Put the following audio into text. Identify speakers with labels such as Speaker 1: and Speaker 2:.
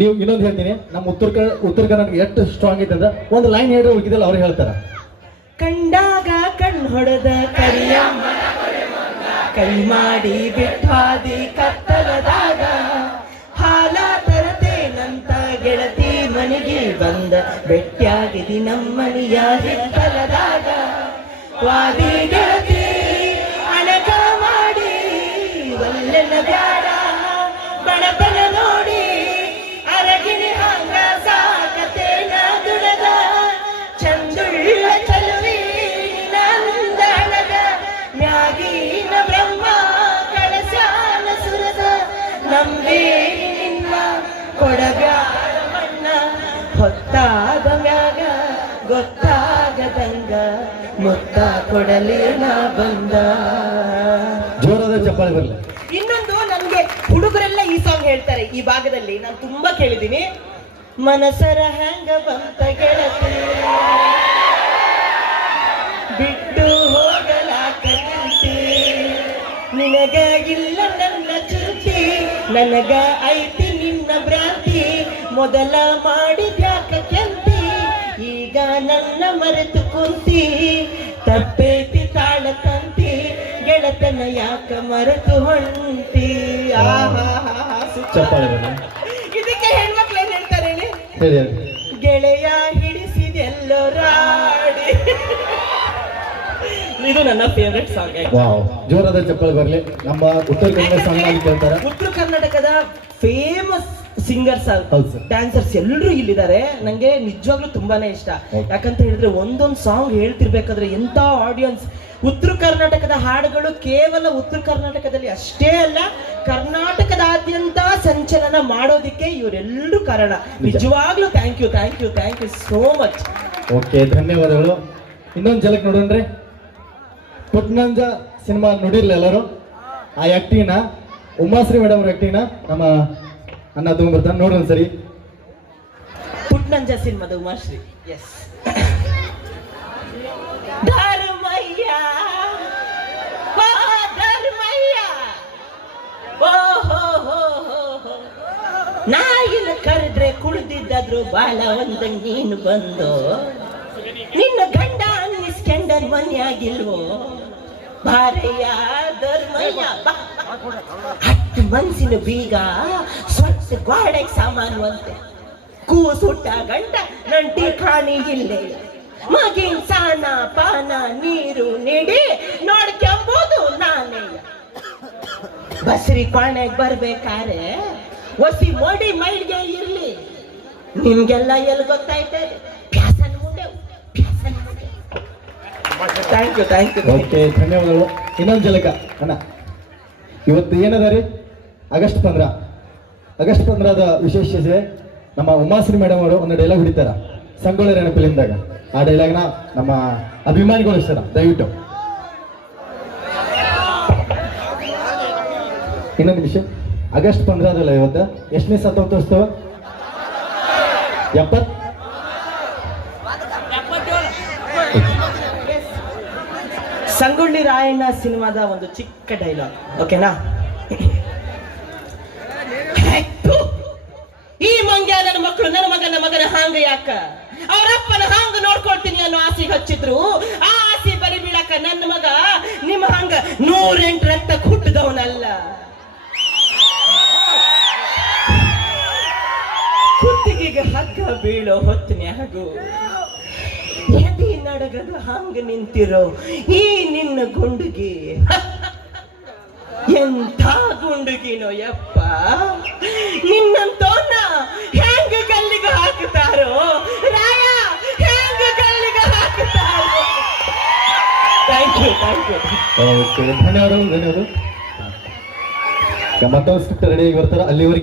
Speaker 1: ನೀವು ಇನ್ನೊಂದು ಹೇಳ್ತೀನಿ, ನಮ್ಮ ಉತ್ತರ ಉತ್ತರ ಕರ್ನಾಟಕ ಎಷ್ಟು ಸ್ಟ್ರಾಂಗ್ ಐತೆ ಅಂದ್ರೆ ಒಂದು ಲೈನ್ ಹೇಳಿದ್ರೆ ಉಳಿದಿಲ್ಲ ಅವ್ರು ಹೇಳ್ತಾರ.
Speaker 2: ಕಂಡಾಗ ಕಣ್ ಹೊಡೆದ ಕರಿಯ, ಕೈ ಮಾಡಿ ಬಿಟ್ಟಾದಿ ಕತ್ತಲದಾಗ, ಹಾಲ ತರತೇನಂತ ಗೆಳತಿ ಮನೆಗೆ ಬಂದ ಬೆಟ್ಟಿಯಾಗಿದಿ ನಮ್ಮನಿಯ ಹಿತ್ತಲದಾಗ ವಾದಿ ಹೊತ್ತಾದ ಮ್ಯಾಗ ಗೊತ್ತಾಗದಂಗ ಕೊಡಲಿ ನಾ ಬಂದ.
Speaker 1: ಜೋರದ ಚಪ್ಪಾಳೆ ಬರಲಿ.
Speaker 2: ಇನ್ನೊಂದು ನಮ್ಗೆ ಹುಡುಗರೆಲ್ಲ ಈ ಸಾಂಗ್ ಹೇಳ್ತಾರೆ. ಈ ಭಾಗದಲ್ಲಿ ನಾನು ತುಂಬಾ ಕೇಳಿದ್ದೀನಿ. ಮನಸರ ಹ್ಯಾಂಗ ಬಂತ ಗೆಳತಿ? ಬಿಟ್ಟು ಹೋಗಲಾಕಂತಿ ನಿನಗ ಇಲ್ಲ ನನ್ನ ಚುರುತಿ ನನಗ ಐತಿ ನಿನ್ನ ಭ್ರಾಂತಿ. ಮೊದಲ ಈಗ ನನ್ನ ಮರೆತು ಕುಂತಿ ತಪ್ಪೇತಿ ತಾಳ ತಂತಿ ಗೆಳತನ ಯಾಕ ಮರೆತು ಹೊಂಟಿ? ಇದಕ್ಕೆ ಹೆಣ್ಮಕ್ಳು ಏನ್ ಹೇಳ್ತಾರೆ ಹೇಳಿ?
Speaker 1: ಹೇಳಿ ಹೇಳಿ.
Speaker 2: ಗೆಳೆಯ ಹಿಡಿಸಿದೆಲ್ಲೋರಾಡಿ. ಇದು ನನ್ನ ಫೇವ್ರೆಟ್ ಸಾಂಗ್
Speaker 1: ವಾವ್. ಜೋರಾದ ಚಪ್ಪಲ್ ಬರಲಿ. ನಮ್ಮ ಉತ್ತರ ಕನ್ನಡ ಸಾಂಗ್ ಅಲ್ಲಿ ಕೇಳ್ತಾರ.
Speaker 2: ಉತ್ತರ ಕರ್ನಾಟಕದ ಫೇಮಸ್ ಸಿಂಗರ್ಸ್. ಡ್ಯಾನ್ಸರ್ಸ್ ಎಲ್ಲರೂ ಇಲ್ಲಿದ್ದಾರೆ. ನಂಗೆ ನಿಜವಾಗ್ಲೂ ತುಂಬಾನೇ ಇಷ್ಟ. ಯಾಕಂತ ಹೇಳಿದ್ರೆ ಒಂದೊಂದು ಸಾಂಗ್ ಹೇಳ್ತಿರ್ಬೇಕಾದ್ರೆ ಎಂತ ಆಡಿಯನ್ಸ್ ಉತ್ತರ ಕರ್ನಾಟಕದ ಹಾಡುಗಳು ಕೇವಲ ಉತ್ತರ ಕರ್ನಾಟಕದಲ್ಲಿ ಅಷ್ಟೇ ಅಲ್ಲ ಕರ್ನಾಟಕದಾದ್ಯಂತ ಸಂಚಲನ ಮಾಡೋದಿಕ್ಕೆ ಇವರೆಲ್ಲರೂ ಕಾರಣ.
Speaker 1: ನಿಜ.
Speaker 2: ನಿಜವಾಗ್ಲೂ thank you thank you thank you so much
Speaker 1: okay ಧನ್ಯವಾದಗಳು. ಇನ್ನೊಂದು ಜಲಕ್ ನೋಡೋಣ್ರಿ. ಪುಟ್ನಂಜ ಸಿನಿಮಾ ನೋಡಿರ್ಲಿಲ್ಲ ಎಲ್ಲರೂ. ಆ ಯಕ್ಟಿನ ಉಮಾಶ್ರೀ ಮೇಡಮ್ ಆಕ್ಟಿಂಗ್ನ ನಮ್ಮ ಅಣ್ಣ ತಗೊಂಡ್ಬರ್ತಾನೆ ನೋಡೋಣ ಸರಿ
Speaker 2: ಪುಟ್ನಂಜ ಸಿನಿಮಾದ ಉಮಾಶ್ರೀ. ಎಸ್ ಧರ್ಮಯ್ಯ. ಧರ್ಮಯ್ಯ. ನಾಯಿನ ಕರೆದ್ರೆ ಕುಳಿದಿದ್ದಾದ್ರು ಬಾಳ ಒಂದ ನೀನು ಬಂದು. ನಿನ್ನ ಗಂಡ ಅನ್ನಿಸ್ಕೊಂಡನ್ ಆಗಿಲ್ವೋ ಬಾರಯ್ಯ ಧರ್ಮಯ್ಯ. ಹತ್ತು ಮನ್ಸಿನ ಬೀಗ ಗೋಡೆಗೆ ಸಾಮಾನು ಅಂತೆ. ಕೂಸುಟ್ಟ ಗಂಟ ನಂಟಿ ಖಾಣಿ ಇಲ್ಲೇ. ಮಗಿನ್ ಸಾನ ಪಾನ ನೀರು ನೀಡಿ ನೋಡ್ಕೊಂಬೋದು ನಾನೇ. ಬಸ್ರಿ ಕೋಣೆಗೆ ಬರ್ಬೇಕಾರೆ ಒಸಿ ಮೋಡಿ ಮೈಲ್ಗೆ ಇರ್ಲಿ. ನಿಮ್ಗೆಲ್ಲ ಎಲ್ಲಿ ಗೊತ್ತಾಯ್ತ ಪ್ಯಾಸನ್ ಮುಂದೆ ಪ್ಯಾಸನ್ ಮುಂದೆ thank you thank you
Speaker 1: okay ಧನ್ಯವಾದಗಳು. ಇನ್ನೊಂದು ಜಲಕ ಅಣ್ಣ. ಇವತ್ತು ಏನದ ರೀ? ಆಗಸ್ಟ್ ಪಂದ್ರ. ಆಗಸ್ಟ್ ಪಂದ್ರದ ವಿಶೇಷತೆ ನಮ್ಮ ಉಮಾಶ್ರೀ ಮೇಡಮ್ ಅವರು ಒಂದು ಡೈಲಾಗ್ ಹಿಡಿತಾರ. ಸಂಗೊಳ್ಳಿ ಫಿಲಿಂದಾಗ ಆ ಡೈಲಾಗ್ನ ನಮ್ಮ ಅಭಿಮಾನಿಗಳು ಇಷ್ಟಾರ ದಯವಿಟ್ಟು. ಇನ್ನೊಂದು ವಿಷಯ ಆಗಸ್ಟ್ ಪಂದ್ರದಲ್ಲ ಇವತ್ತು? ಎಷ್ಟನೇ ಸ್ವಾತಂತ್ರ್ಯೋತ್ಸವ ಎಪ್ಪತ್?
Speaker 2: ಸಂಗೊಳ್ಳಿ ರಾಯಣ್ಣ ಸಿನಿಮಾದ ಒಂದು ಚಿಕ್ಕ ಡೈಲಾಗ್ ಓಕೆನಾ ನನ್ನ ಮಕ್ಕಳು, ನನ್ನ ಮಗನ ಮಗನ ಹಾಂಗ ಯಾಕ? ಅವರಪ್ಪನ ಹಾಂಗ ನೋಡ್ಕೊಳ್ತೀನಿ ಅನ್ನೋ ಆಸೆಗೆ ಹಚ್ಚಿದ್ರು. ಆ ಆಸೆ ಬರಿ ಬೀಳಕ ನನ್ನ ಮಗ ನಿಮ್ಮ ಹಂಗ ನೂರೆಂಟು ರಕ್ತ ಹುಟ್ಟಿದವನಲ್ಲ ಕುತ್ತಿಗೆಗೆ ಹಗ್ಗ ಬೀಳೋ ಹೊತ್ತಿನ್ಯಾಗು ಎದಿ ನಡಗದ ಹಂಗ ನಿಂತಿರೋ ಈ ನಿನ್ನ ಗುಂಡುಗಿ. ಎಂಥ ಗುಂಡುಗಿನೋ ಯಪ್ಪ? ನಿನ್ನಂತೋನ್ನ
Speaker 1: ಓಕೆ ಧನ್ಯವಾದಗಳು ಧನ್ಯವಾದಗಳು. ಮತ್ತೊಂದು ಸ್ಕ್ರಿಪ್ಟ್ ರೆಡಿ ಬರ್ತಾರೆ ಬರ್ತಾರ. ಅಲ್ಲಿವರೆಗೆ